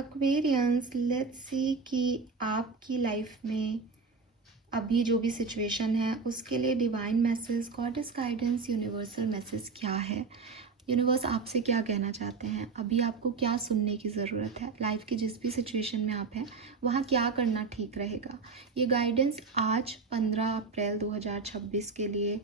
Aquarians, let's see कि आपकी life में अभी जो भी सिचुएशन है उसके लिए divine message, goddess guidance, universal message क्या है। यूनिवर्स आपसे क्या कहना चाहते हैं, अभी आपको क्या सुनने की ज़रूरत है, लाइफ की जिस भी सिचुएशन में आप हैं वहाँ क्या करना ठीक रहेगा। ये गाइडेंस आज 15 अप्रैल 2026 के लिए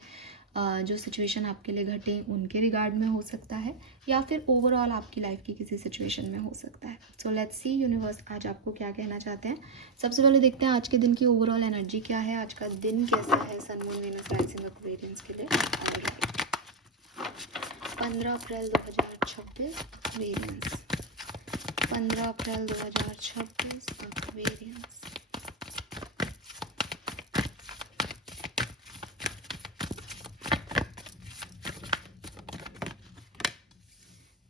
जो सिचुएशन आपके लिए घटे उनके रिगार्ड में हो सकता है, या फिर ओवरऑल आपकी लाइफ की किसी सिचुएशन में हो सकता है। सो लेट्स सी यूनिवर्स आज आपको क्या कहना चाहते हैं। सबसे पहले देखते हैं आज के दिन की ओवरऑल एनर्जी क्या है, आज का दिन कैसा है sun moon Venus rising Aquarians के लिए। 15 अप्रैल 2026 एक्वेरियंस, 15 अप्रैल 2026 Aquarians.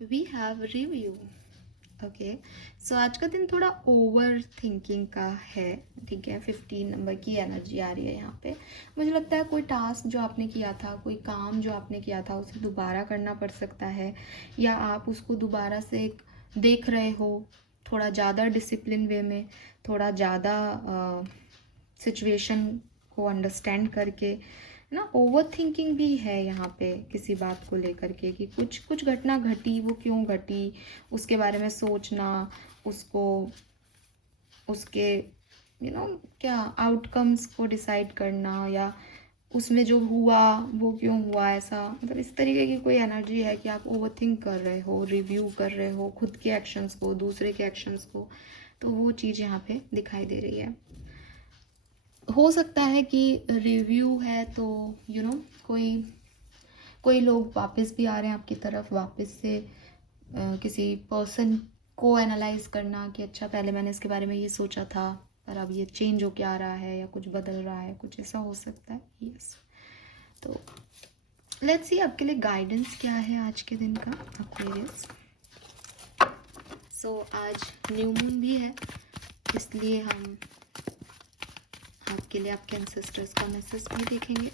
We have review. Okay, so आज का दिन थोड़ा ओवर थिंकिंग का है, ठीक है। 15 नंबर की एनर्जी आ रही है यहाँ पे। मुझे लगता है कोई टास्क जो आपने किया था, कोई काम जो आपने किया था उसे दोबारा करना पड़ सकता है, या आप उसको दोबारा से देख रहे हो थोड़ा ज़्यादा डिसिप्लिन वे में, थोड़ा ज़्यादा सिचुएशन को अंडरस्टैंड करके ना। ओवर थिंकिंग भी है यहाँ पे किसी बात को लेकर के कि कुछ घटना घटी, वो क्यों घटी उसके बारे में सोचना, उसको उसके क्या आउटकम्स को डिसाइड करना, या उसमें जो हुआ वो क्यों हुआ, ऐसा मतलब इस तरीके की कोई एनर्जी है कि आप ओवर थिंक कर रहे हो, रिव्यू कर रहे हो खुद के एक्शंस को, दूसरे के एक्शंस को। तो वो चीज़ यहाँ पे दिखाई दे रही है। हो सकता है कि रिव्यू है तो कोई लोग वापस भी आ रहे हैं आपकी तरफ, वापस से किसी पर्सन को एनालाइज करना कि अच्छा पहले मैंने इसके बारे में ये सोचा था पर अब ये चेंज हो के आ रहा है, या कुछ बदल रहा है, कुछ ऐसा हो सकता है। यस, तो लेट्स सी आपके लिए गाइडेंस क्या है आज के दिन का एक्वेरियस। सो आज न्यू मून भी है, इसलिए हम आपके लिए आपके एंसेस्टर्स का मैसेज भी देखेंगे।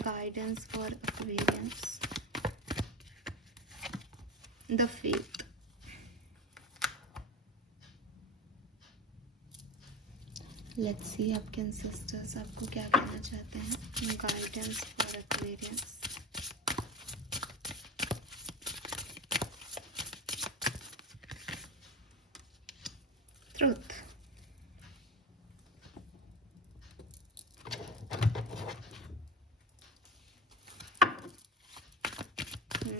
Guidance for Aquarians, the faith. Let's see आपके एंसेस्टर्स आपको क्या कहना चाहते हैं। Guidance for Aquarians, truth.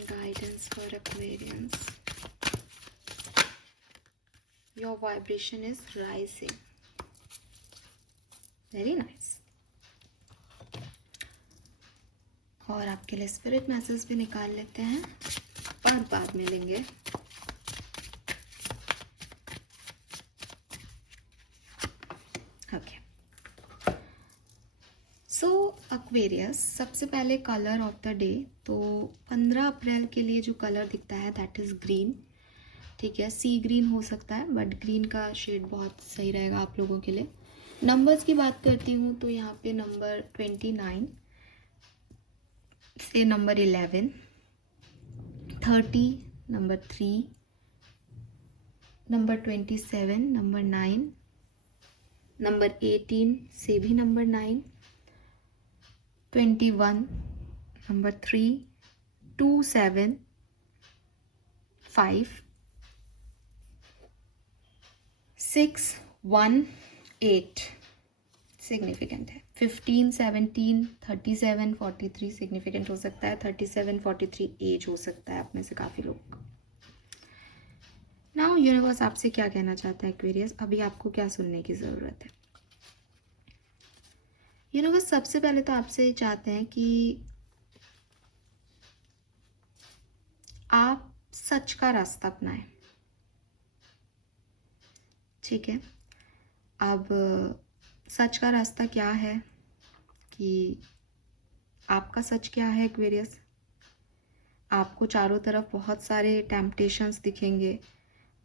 Guidance for Aquarians, your vibration is rising. Very nice. और आपके लिए स्पिरिट मैसेज भी निकाल लेते हैं और बाद में लेंगे। ओके, सो एक्वेरियस, सबसे पहले कलर ऑफ द डे। तो 15 अप्रैल के लिए जो कलर दिखता है दैट इज़ ग्रीन, ठीक है। सी ग्रीन हो सकता है बट ग्रीन का शेड बहुत सही रहेगा आप लोगों के लिए। नंबर्स की बात करती हूँ तो यहाँ पे नंबर 29 से number 11, 30, number 3, number 27, number 9, number 18 से भी नंबर 9, 21, नंबर 3, 2, 7, 5, 6, 1, 8 सिग्निफिकेंट है। 15, 17, 37, 43 सिग्निफिकेंट हो सकता है। 37, 43 एज हो सकता है आप में से काफ़ी लोग। नाउ यूनिवर्स आपसे क्या कहना चाहता है एक्वेरियस, अभी आपको क्या सुनने की ज़रूरत है। यूनिवर्स सबसे पहले तो आपसे चाहते हैं कि आप सच का रास्ता अपनाएं, ठीक है। अब सच का रास्ता क्या है कि आपका सच क्या है एक्वेरियस। आपको चारों तरफ बहुत सारे टेम्पटेशंस दिखेंगे,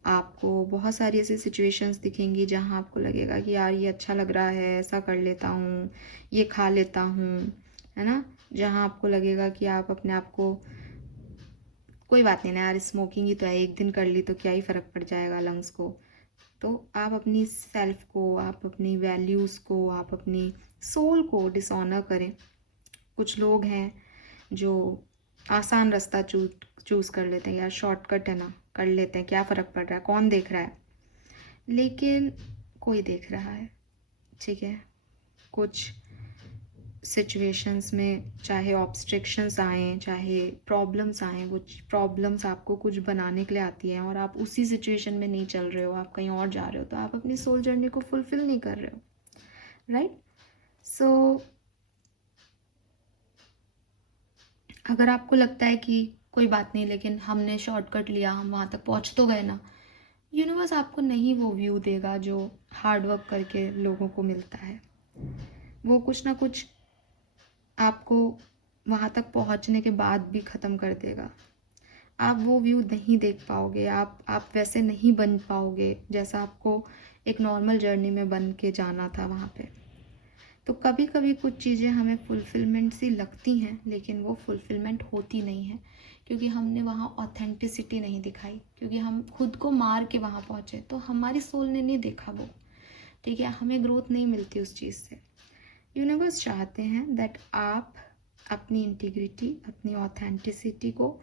आपको बहुत सारी ऐसी सिचुएशंस दिखेंगी जहां आपको लगेगा कि यार ये अच्छा लग रहा है, ऐसा कर लेता हूँ, ये खा लेता हूँ, है ना। जहां आपको लगेगा कि आप अपने आप को कोई बात नहीं ना यार, स्मोकिंग ही तो है, एक दिन कर ली तो क्या ही फ़र्क पड़ जाएगा लंग्स को। तो आप अपनी सेल्फ को, आप अपनी वैल्यूज़ को, आप अपनी सोल को डिसऑनर करें। कुछ लोग हैं जो आसान रास्ता चूज़ कर लेते हैं, यार शॉर्टकट है ना, कर लेते हैं, क्या फ़र्क पड़ रहा है, कौन देख रहा है। लेकिन कोई देख रहा है, ठीक है। कुछ सिचुएशंस में चाहे ऑब्स्ट्रिक्शंस आएँ, चाहे प्रॉब्लम्स आएँ, वो प्रॉब्लम्स आपको कुछ बनाने के लिए आती हैं और आप उसी सिचुएशन में नहीं चल रहे हो, आप कहीं और जा रहे हो, तो आप अपनी सोल जर्नी को फुलफ़िल नहीं कर रहे हो, राइट। सो अगर आपको लगता है कि कोई बात नहीं, लेकिन हमने शॉर्टकट लिया, हम वहाँ तक पहुँच तो गए ना, यूनिवर्स आपको नहीं वो व्यू देगा जो हार्ड वर्क करके लोगों को मिलता है। वो कुछ ना कुछ आपको वहाँ तक पहुँचने के बाद भी ख़त्म कर देगा। आप वो व्यू नहीं देख पाओगे, आप वैसे नहीं बन पाओगे जैसा आपको एक नॉर्मल जर्नी में बन के जाना था वहाँ पे। तो कभी कभी कुछ चीज़ें हमें फुलफ़िलमेंट सी लगती हैं, लेकिन वो फुलफ़िलमेंट होती नहीं है, क्योंकि हमने वहाँ ऑथेंटिसिटी नहीं दिखाई, क्योंकि हम खुद को मार के वहाँ पहुँचे, तो हमारी सोल ने नहीं देखा वो, ठीक है। हमें ग्रोथ नहीं मिलती उस चीज़ से। यूनिवर्स चाहते हैं दैट आप अपनी इंटीग्रिटी, अपनी ऑथेंटिसिटी को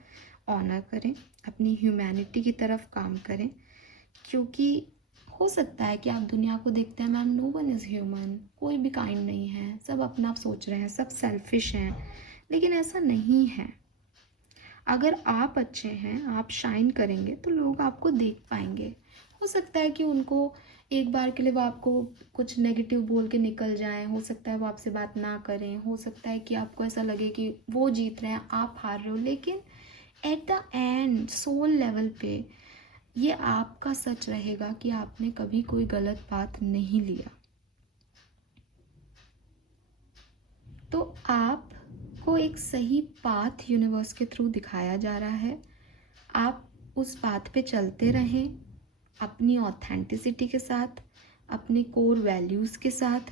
ऑनर करें, अपनी ह्यूमैनिटी की तरफ काम करें, क्योंकि हो सकता है कि आप दुनिया को देखते हैं, ma'am no one is human, कोई भी काइंड नहीं है, सब अपना आप सोच रहे हैं, सब सेल्फिश हैं, लेकिन ऐसा नहीं है। अगर आप अच्छे हैं, आप शाइन करेंगे, तो लोग आपको देख पाएंगे। हो सकता है कि उनको एक बार के लिए वो आपको कुछ नेगेटिव बोल के निकल जाएं, हो सकता है वो आपसे बात ना करें, हो सकता है कि आपको ऐसा लगे कि वो जीत रहे हैं, आप हार रहे हो, लेकिन at the end soul level पे ये आपका सच रहेगा कि आपने कभी कोई गलत बात नहीं लिया। तो आपको एक सही पाथ यूनिवर्स के थ्रू दिखाया जा रहा है, आप उस पाथ पे चलते रहें अपनी ऑथेंटिसिटी के साथ, अपने कोर वैल्यूज़ के साथ,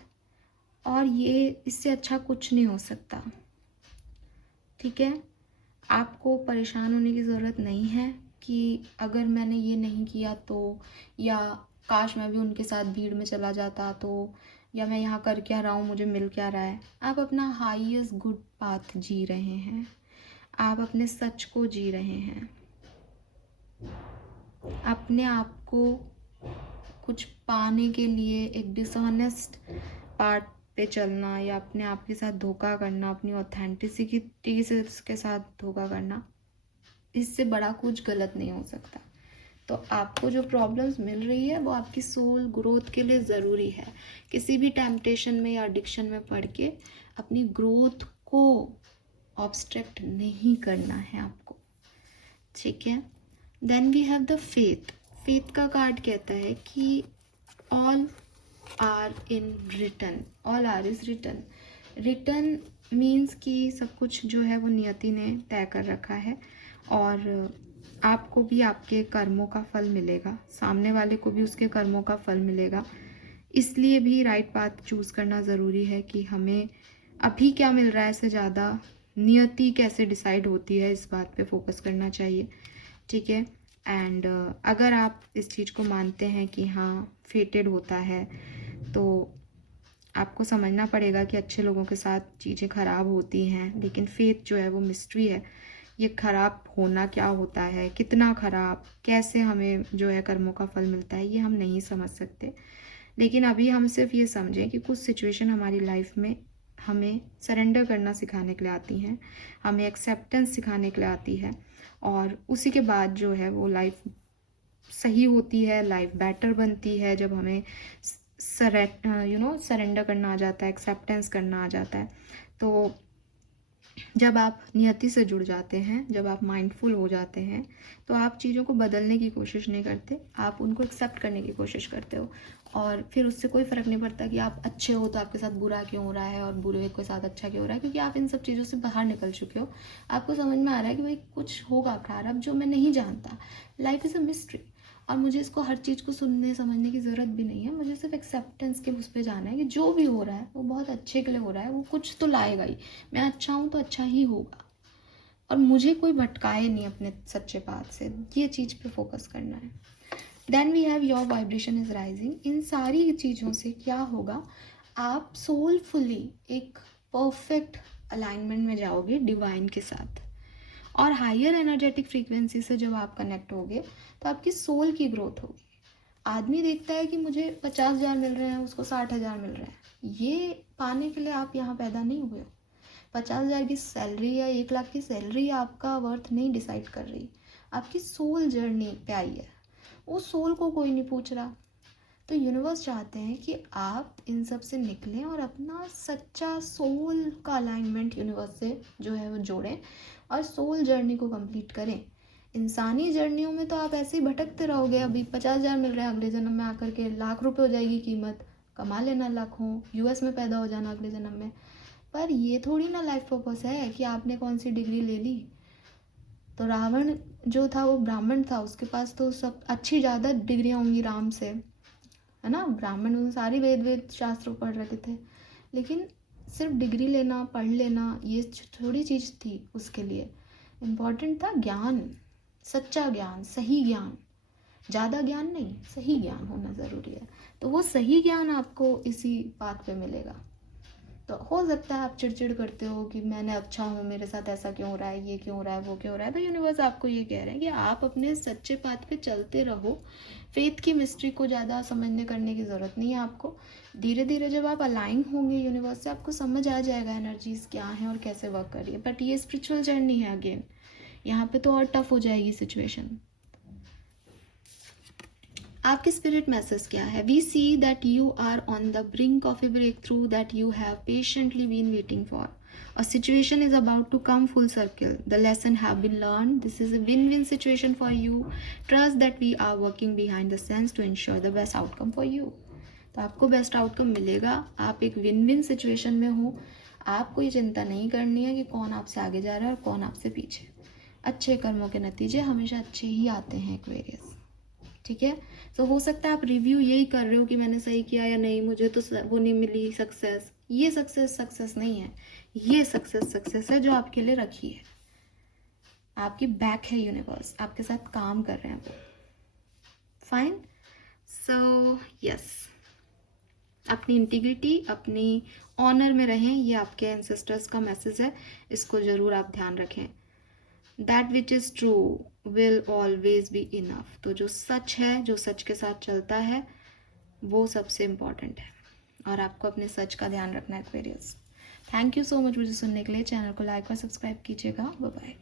और ये इससे अच्छा कुछ नहीं हो सकता, ठीक है। आपको परेशान होने की ज़रूरत नहीं है कि अगर मैंने ये नहीं किया तो, या काश मैं भी उनके साथ भीड़ में चला जाता तो, या मैं यहाँ कर क्या रहा हूँ, मुझे मिल क्या रहा है। आप अपना हाईएस्ट गुड पाथ जी रहे हैं, आप अपने सच को जी रहे हैं। अपने आप को कुछ पाने के लिए एक डिसऑनेस्ट पार्ट पे चलना, या अपने आप के साथ धोखा करना, अपनी ऑथेंटिसिटी के साथ धोखा करना, इससे बड़ा कुछ गलत नहीं हो सकता। तो आपको जो प्रॉब्लम्स मिल रही है वो आपकी सोल ग्रोथ के लिए ज़रूरी है। किसी भी टेम्पटेशन में या एडिक्शन में पड़ के अपनी ग्रोथ को ऑब्स्ट्रक्ट नहीं करना है आपको, ठीक है। Then we have the faith. Faith का कार्ड कहता है कि all are in written, all are is written. Written means कि सब कुछ जो है वो नियति ने तय कर रखा है, और आपको भी आपके कर्मों का फल मिलेगा, सामने वाले को भी उसके कर्मों का फल मिलेगा। इसलिए भी राइट पाथ चूज़ करना ज़रूरी है कि हमें अभी क्या मिल रहा है से ज़्यादा नियति कैसे डिसाइड होती है, इस बात पे फोकस करना चाहिए, ठीक है। एंड अगर आप इस चीज़ को मानते हैं कि हाँ फेटेड होता है, तो आपको समझना पड़ेगा कि अच्छे लोगों के साथ चीज़ें ख़राब होती हैं, लेकिन फेथ जो है वो मिस्ट्री है। ये ख़राब होना क्या होता है, कितना ख़राब, कैसे हमें जो है कर्मों का फल मिलता है, ये हम नहीं समझ सकते। लेकिन अभी हम सिर्फ ये समझें कि कुछ सिचुएशन हमारी लाइफ में हमें सरेंडर करना सिखाने के लिए आती हैं, हमें एक्सेप्टेंस सिखाने के लिए आती है, और उसी के बाद जो है वो लाइफ सही होती है, लाइफ बेटर बनती है जब हमें सरेंडर करना आ जाता है, एक्सेप्टेंस करना आ जाता है। तो जब आप नियति से जुड़ जाते हैं, जब आप माइंडफुल हो जाते हैं, तो आप चीज़ों को बदलने की कोशिश नहीं करते, आप उनको एक्सेप्ट करने की कोशिश करते हो, और फिर उससे कोई फ़र्क नहीं पड़ता कि आप अच्छे हो तो आपके साथ बुरा क्यों हो रहा है और बुरे के साथ अच्छा क्यों हो रहा है, क्योंकि आप इन सब चीज़ों से बाहर निकल चुके हो। आपको समझ में आ रहा है कि भाई कुछ होगा प्रारब्ध जो मैं नहीं जानता, लाइफ इज़ अ मिस्ट्री, और मुझे इसको हर चीज़ को सुनने समझने की ज़रूरत भी नहीं है। मुझे सिर्फ एक्सेप्टेंस के उस पर जाना है कि जो भी हो रहा है वो बहुत अच्छे के लिए हो रहा है, वो कुछ तो लाएगा ही, मैं अच्छा हूँ तो अच्छा ही होगा, और मुझे कोई भटकाए नहीं अपने सच्चे पाथ से, ये चीज़ पे फोकस करना है। Then we have your vibration is rising. इन सारी चीज़ों से क्या होगा, आप सोलफुली एक परफेक्ट अलाइनमेंट में जाओगे डिवाइन के साथ, और हायर एनर्जेटिक फ्रीक्वेंसी से जब आप कनेक्ट होगे तो आपकी सोल की ग्रोथ होगी। आदमी देखता है कि मुझे 50,000 मिल रहे हैं, उसको 60,000 मिल रहे हैं, ये पाने के लिए आप यहाँ पैदा नहीं हुए हो। 50,000 की सैलरी या 1 लाख की सैलरी आपका वर्थ नहीं डिसाइड कर रही, आपकी सोल जर्नी पे आई है, उस सोल को कोई नहीं पूछ रहा। तो यूनिवर्स चाहते हैं कि आप इन सब से निकलें और अपना सच्चा सोल का अलाइनमेंट यूनिवर्स से जो है वो जोड़ें और सोल जर्नी को कंप्लीट करें। इंसानी जर्नियों में तो आप ऐसे ही भटकते रहोगे, अभी 50,000 मिल रहे हैं, अगले जन्म में आकर के ₹1,00,000 हो जाएगी कीमत, कमा लेना लाखों, यूएस में पैदा हो जाना अगले जन्म में। पर ये थोड़ी ना लाइफ पर्पस है कि आपने कौन सी डिग्री ले ली। तो रावण जो था वो ब्राह्मण था, उसके पास तो सब अच्छी ज़्यादा डिग्रियाँ होंगी राम से, है ना। ब्राह्मण उन सारी वेद शास्त्र पढ़ रखे थे, लेकिन सिर्फ डिग्री लेना, पढ़ लेना ये थोड़ी चीज़ थी उसके लिए। इम्पॉर्टेंट था ज्ञान, सच्चा ज्ञान, सही ज्ञान, ज़्यादा ज्ञान नहीं, सही ज्ञान होना ज़रूरी है। तो वो सही ज्ञान आपको इसी बात पे मिलेगा। तो हो सकता है आप चिड़चिड़ करते हो कि मैंने अच्छा हूँ, मेरे साथ ऐसा क्यों हो रहा है, ये क्यों हो रहा है, वो क्यों हो रहा है। तो यूनिवर्स आपको ये कह रहे हैं कि आप अपने सच्चे पाथ पे चलते रहो। फेथ की मिस्ट्री को ज़्यादा समझने करने की ज़रूरत नहीं है आपको। धीरे धीरे जब आप अलाइन होंगे यूनिवर्स से, आपको समझ आ जाएगा एनर्जीज क्या हैं और कैसे वर्क कर रही है। बट ये स्पिरिचुअल जर्नी है, अगेन यहाँ पे तो और टफ हो जाएगी सिचुएशन। आपके स्पिरिट मैसेज क्या है? We see that you are on the brink of a breakthrough that you have patiently been waiting for. A situation is about to come full circle. The lesson have been learned. This is a win-win situation for you. Trust that we are working behind the scenes to ensure the best outcome for you. तो आपको best outcome मिलेगा। आप एक win win situation में हो। आपको ये चिंता नहीं करनी है कि कौन आपसे आगे जा रहा है और कौन आपसे पीछे। अच्छे कर्मों के नतीजे हमेशा अच्छे ही आते हैं एक्वेरियस, ठीक है। तो हो सकता है आप रिव्यू यही कर रहे हो कि मैंने सही किया या नहीं, मुझे तो वो नहीं मिली सक्सेस। ये सक्सेस नहीं है, ये सक्सेस है जो आपके लिए रखी है। आपकी बैक है यूनिवर्स, आपके साथ काम कर रहे हैं वो। फाइन। सो यस, अपनी इंटीग्रिटी, अपनी ऑनर में रहें, ये आपके एंसेस्टर्स का मैसेज है, इसको ज़रूर आप ध्यान रखें। That which is true will always be enough. तो जो सच है, जो सच के साथ चलता है, वो सबसे इम्पॉर्टेंट है, और आपको अपने सच का ध्यान रखना है Aquarius. Thank you so much मुझे सुनने के लिए। चैनल को लाइक और सब्सक्राइब कीजिएगा। Bye bye.